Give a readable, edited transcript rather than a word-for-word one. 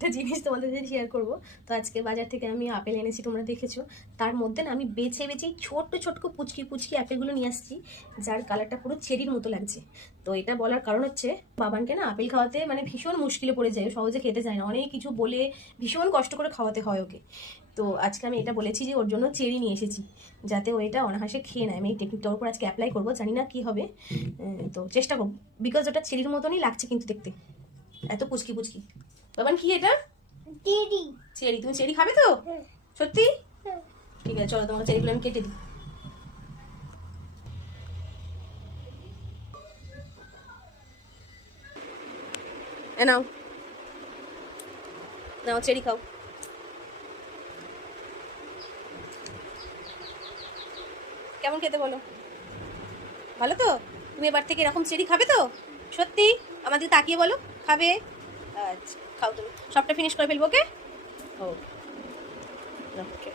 একটা জিনিস তোমাদের সাথে শেয়ার করবো। তো আজকে বাজার থেকে আমি আপেল এনেছি, তোমরা দেখেছো। তার মধ্যে না আমি বেছে বেছে ছোট্ট ছোট্ট পুচকি পুচকি আপেলগুলো নিয়ে আসছি, যার কালারটা পুরো চেরির মতো লাগছে। তো এটা বলার কারণ হচ্ছে, বাবানকে না আপেল খাওয়াতে মানে ভীষণ মুশকিলে পড়ে যায়, সহজে খেতে চায় না, অনেক কিছু বলে ভীষণ কষ্ট করে খাওয়াতে হয় ওকে। তো আজকে আমি এটা বলেছি যে ওর জন্য চেরি নিয়ে এসেছি, যাতে ও এটা অনাহাসে খেয়ে নেয়। আমি এই টেকনিকটার উপর আজকে অ্যাপ্লাই করবো, জানি না কি হবে, তো চেষ্টা করবো। বিকজ ওটা চেরির মতনই লাগছে কিন্তু দেখতে, এত পুচকি পুচকি। বাবান কি এটা? চেরি। চেরি। তুমি চেরি খাবে তো? সত্যি? ঠিক আছে, চলো তোমার চেরিগুলো আমি কেটে দিই। এ নাও, নাও চেরি খাও। কেমন খেতে বলো? ভালো তো? তুমি এবার থেকে এরকম চেরি খাবে তো? সত্যি? আমাদের তাকিয়ে বলো খাবে। আচ্ছা খাও, তুমি সবটা ফিনিশ করে ফেলবো। ওকে, ওকে।